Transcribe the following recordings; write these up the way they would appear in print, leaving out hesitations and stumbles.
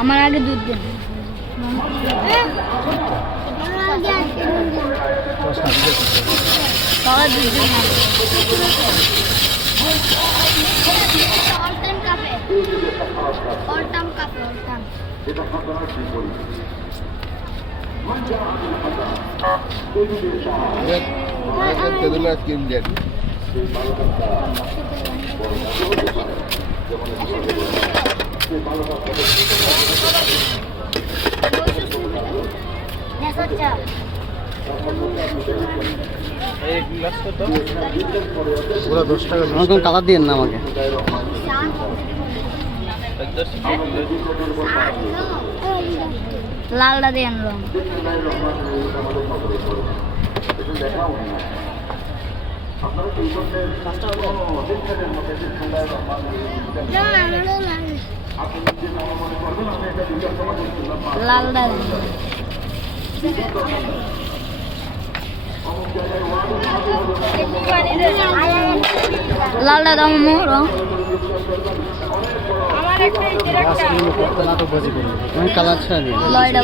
আমার আগে দুধ দেন। বাবা দুধ দেন না। কোন কালার দিয়েন না আমাকে। লালটা দিয়ে আনলো। লালটা লালটা দাম মোর কালার ছাড়া দিন। লয়টা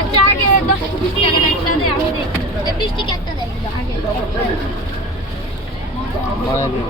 আচ্ছা আগে 10-20 টাকা একটা দেয় আমি দেখি 20 টাকা একটা দেয় আগে বাড়াই দিন।